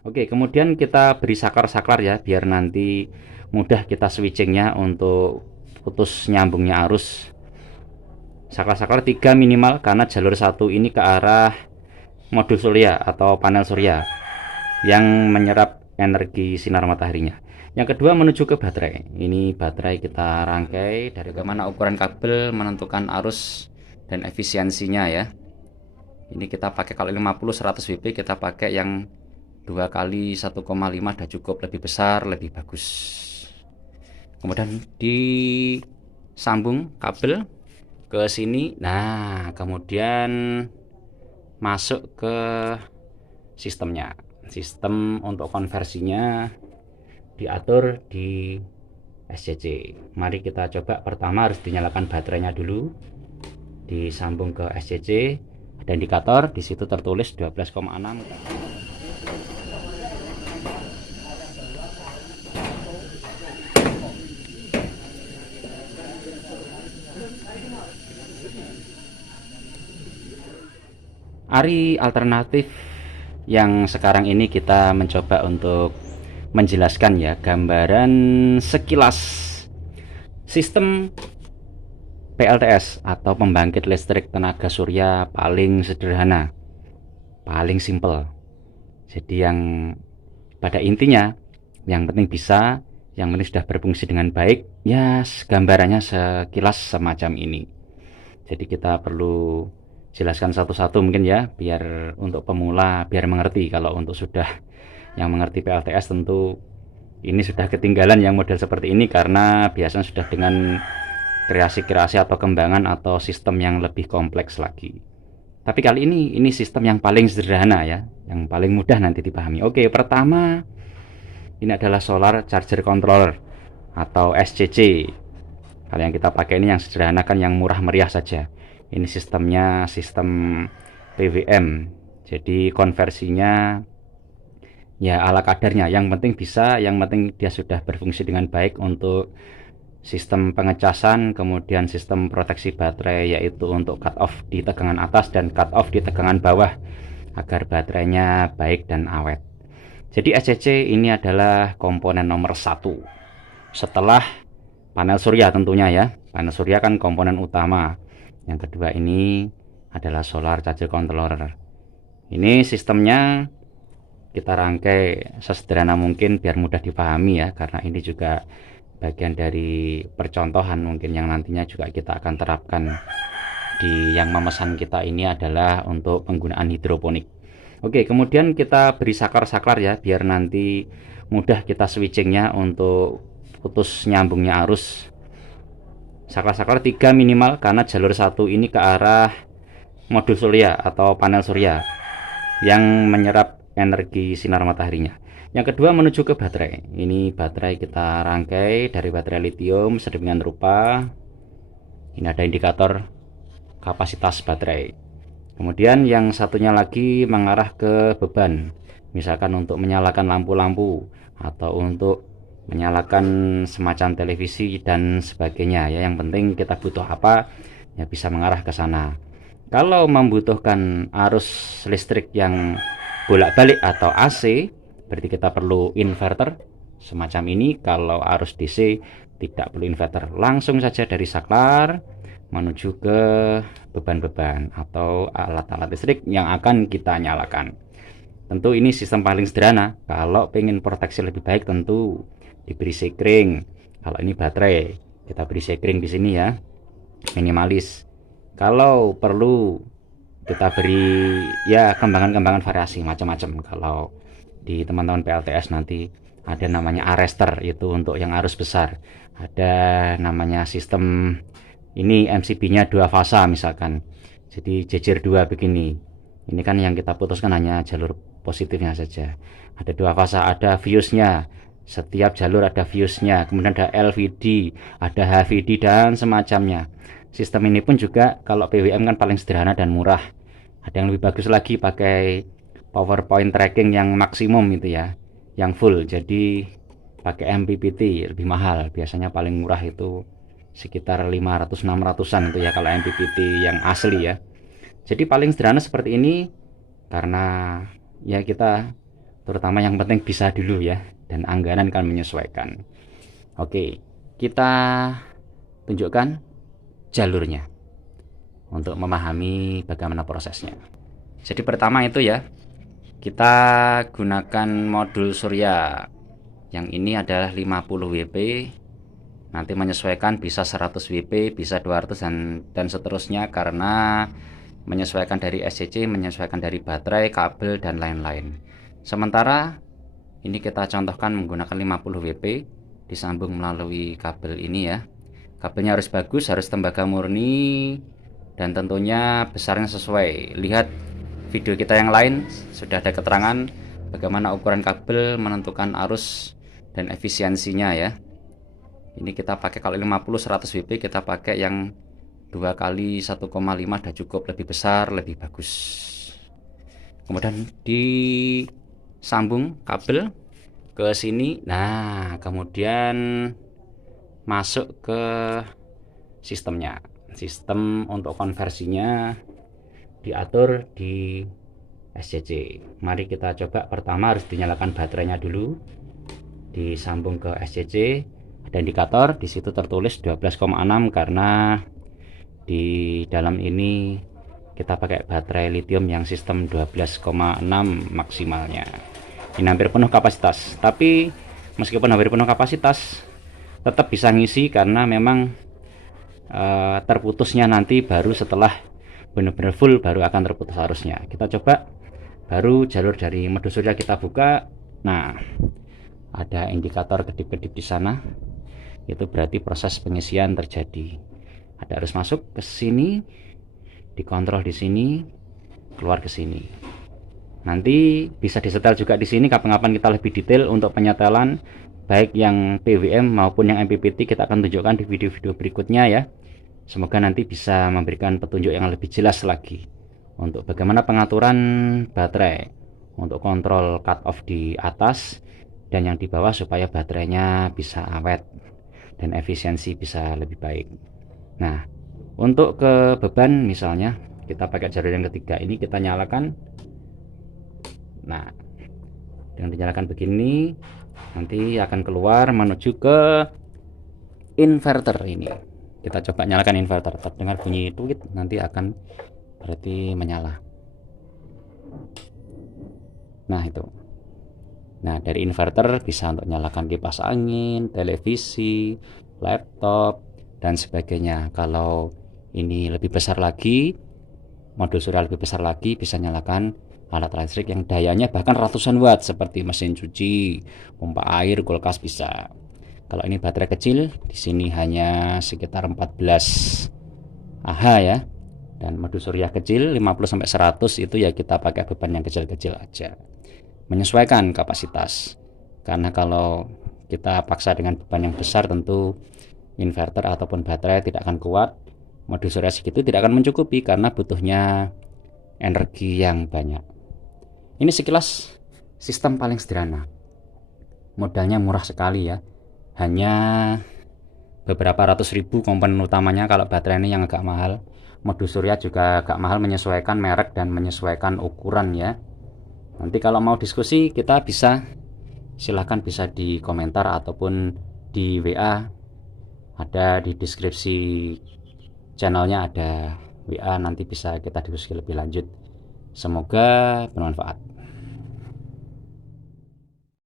Oke, kemudian kita beri saklar-saklar ya, biar nanti mudah kita switchingnya untuk putus nyambungnya arus. Saklar-saklar 3 minimal, karena jalur satu ini ke arah modul surya atau panel surya yang menyerap energi sinar mataharinya. Yang kedua menuju ke baterai. Ini baterai kita rangkai dari bagaimana ukuran kabel menentukan arus dan efisiensinya ya. Ini kita pakai kalau 50 100 WP, kita pakai yang 2 kali 1,5 sudah cukup, lebih besar lebih bagus. Kemudian disambung kabel ke sini. Nah, kemudian masuk ke sistemnya. Sistem untuk konversinya diatur di SCC. Mari kita coba. Pertama harus dinyalakan baterainya dulu, disambung ke SCC. Ada indikator di situ tertulis 12,6. Ari alternatif yang sekarang ini kita mencoba untuk menjelaskan ya, gambaran sekilas sistem PLTS atau pembangkit listrik tenaga surya paling sederhana, paling simple. Jadi yang pada intinya yang penting bisa, yang penting sudah berfungsi dengan baik ya, gambarannya sekilas semacam ini. Jadi kita perlu jelaskan satu-satu mungkin ya, biar untuk pemula biar mengerti. Kalau untuk sudah yang mengerti PLTS tentu ini sudah ketinggalan yang model seperti ini, karena biasanya sudah dengan kreasi-kreasi atau kembangan atau sistem yang lebih kompleks lagi. Tapi kali ini sistem yang paling sederhana ya, yang paling mudah nanti dipahami. Oke, pertama ini adalah solar charger controller atau SCC. Kalau yang kita pakai ini yang sederhana kan, yang murah meriah saja. Ini sistemnya sistem PWM. Jadi konversinya ya ala kadarnya. Yang penting bisa, yang penting dia sudah berfungsi dengan baik untuk sistem pengecasan, kemudian sistem proteksi baterai, yaitu untuk cut off di tegangan atas dan cut off di tegangan bawah agar baterainya baik dan awet. Jadi SCC ini adalah komponen nomor 1 setelah panel surya tentunya ya. Panel surya kan komponen utama. Yang kedua ini adalah solar charger controller. Ini sistemnya kita rangkai sesederhana mungkin biar mudah dipahami ya, karena ini juga bagian dari percontohan mungkin yang nantinya juga kita akan terapkan di yang memesan kita ini adalah untuk penggunaan hidroponik. Oke, kemudian kita beri saklar-saklar ya, biar nanti mudah kita switchingnya untuk putus nyambungnya arus. Saklar-saklar 3 minimal, karena jalur satu ini ke arah modul surya atau panel surya yang menyerap energi sinar mataharinya. Yang kedua menuju ke baterai. Ini baterai kita rangkai dari baterai lithium sedemikian rupa. Ini ada indikator kapasitas baterai. Kemudian yang satunya lagi mengarah ke beban, misalkan untuk menyalakan lampu-lampu atau untuk menyalakan semacam televisi dan sebagainya ya. Yang penting kita butuh apa ya, bisa mengarah ke sana. Kalau membutuhkan arus listrik yang bolak-balik atau AC, berarti kita perlu inverter semacam ini. Kalau arus DC tidak perlu inverter, langsung saja dari saklar menuju ke beban-beban atau alat-alat listrik yang akan kita nyalakan. Tentu ini sistem paling sederhana. Kalau pengen proteksi lebih baik tentu diberi sekring. Kalau ini baterai, kita beri sekring di sini ya, minimalis. Kalau perlu kita beri ya kembangan-kembangan variasi macam-macam. Kalau di teman-teman PLTS nanti ada namanya arrester, itu untuk yang arus besar. Ada namanya sistem ini MCB-nya 2 fasa misalkan, jadi jejer 2 begini. Ini kan yang kita putuskan hanya jalur positifnya saja. Ada 2 fasa, ada fuse-nya, setiap jalur ada fuse-nya, kemudian ada LVD, ada HVD dan semacamnya. Sistem ini pun juga kalau PWM kan paling sederhana dan murah. Ada yang lebih bagus lagi pakai power point tracking yang maksimum itu ya, yang full. Jadi pakai MPPT lebih mahal, biasanya paling murah itu sekitar 500-600an itu ya kalau MPPT yang asli ya. Jadi paling sederhana seperti ini, karena ya kita terutama yang penting bisa dulu ya, dan anggaran kan menyesuaikan. Oke, kita tunjukkan jalurnya untuk memahami bagaimana prosesnya. Jadi pertama itu ya, kita gunakan modul surya yang ini adalah 50 WP, nanti menyesuaikan bisa 100 WP, bisa 200 dan seterusnya, karena menyesuaikan dari SCC, menyesuaikan dari baterai, kabel dan lain-lain. Sementara ini kita contohkan menggunakan 50 WP disambung melalui kabel ini ya. Kabelnya harus bagus, harus tembaga murni, dan tentunya besarnya sesuai. Lihat video kita yang lain, sudah ada keterangan bagaimana ukuran kabel menentukan arus dan efisiensinya ya. Ini kita pakai kalau 50-100 WP, kita pakai yang 2 kali 1,5 udah cukup, lebih besar lebih bagus. Kemudian disambung kabel ke sini. Nah, kemudian masuk ke sistemnya. Sistem untuk konversinya diatur di SCC. Mari kita coba. Pertama harus dinyalakan baterainya dulu, disambung ke SCC. Ada indikator di situ tertulis 12,6 karena di dalam ini kita pakai baterai lithium yang sistem 12,6 maksimalnya. Ini hampir penuh kapasitas, tapi meskipun hampir penuh kapasitas tetap bisa ngisi karena memang terputusnya nanti baru setelah benar-benar full baru akan terputus arusnya. Kita coba, baru jalur dari Medu Surya kita buka. Nah, ada indikator kedip-kedip di sana, itu berarti proses pengisian terjadi. Ada arus masuk ke sini, dikontrol di sini, keluar ke sini. Nanti bisa disetel juga di sini kapan-kapan kita lebih detail untuk penyetelan baik yang PWM maupun yang MPPT, kita akan tunjukkan di video-video berikutnya ya. Semoga nanti bisa memberikan petunjuk yang lebih jelas lagi untuk bagaimana pengaturan baterai untuk kontrol cut off di atas dan yang di bawah supaya baterainya bisa awet dan efisiensi bisa lebih baik. Nah, untuk ke beban misalnya kita pakai jalur yang ketiga ini, kita nyalakan. Nah, dengan dinyalakan begini nanti akan keluar menuju ke inverter ini. Kita coba nyalakan inverter, terdengar bunyi tweet, nanti akan berarti menyala. Nah itu. Nah, dari inverter bisa untuk nyalakan kipas angin, televisi, laptop dan sebagainya. Kalau ini lebih besar lagi, modul surya lebih besar lagi, bisa nyalakan alat listrik yang dayanya bahkan ratusan watt seperti mesin cuci, pompa air, kulkas bisa. Kalau ini baterai kecil, di sini hanya sekitar 14 Ah ya. Dan modul surya kecil 50-100 itu ya kita pakai beban yang kecil-kecil aja. Menyesuaikan kapasitas. Karena kalau kita paksa dengan beban yang besar tentu inverter ataupun baterai tidak akan kuat. Modul surya segitu tidak akan mencukupi karena butuhnya energi yang banyak. Ini sekilas sistem paling sederhana. Modalnya murah sekali ya. Hanya beberapa ratus ribu komponen utamanya. Kalau baterai ini yang agak mahal. Modul surya juga agak mahal, menyesuaikan merek dan menyesuaikan ukuran ya. Nanti kalau mau diskusi kita bisa, silahkan bisa di komentar ataupun di WA. Ada di deskripsi channelnya, ada WA, nanti bisa kita diskusi lebih lanjut. Semoga bermanfaat.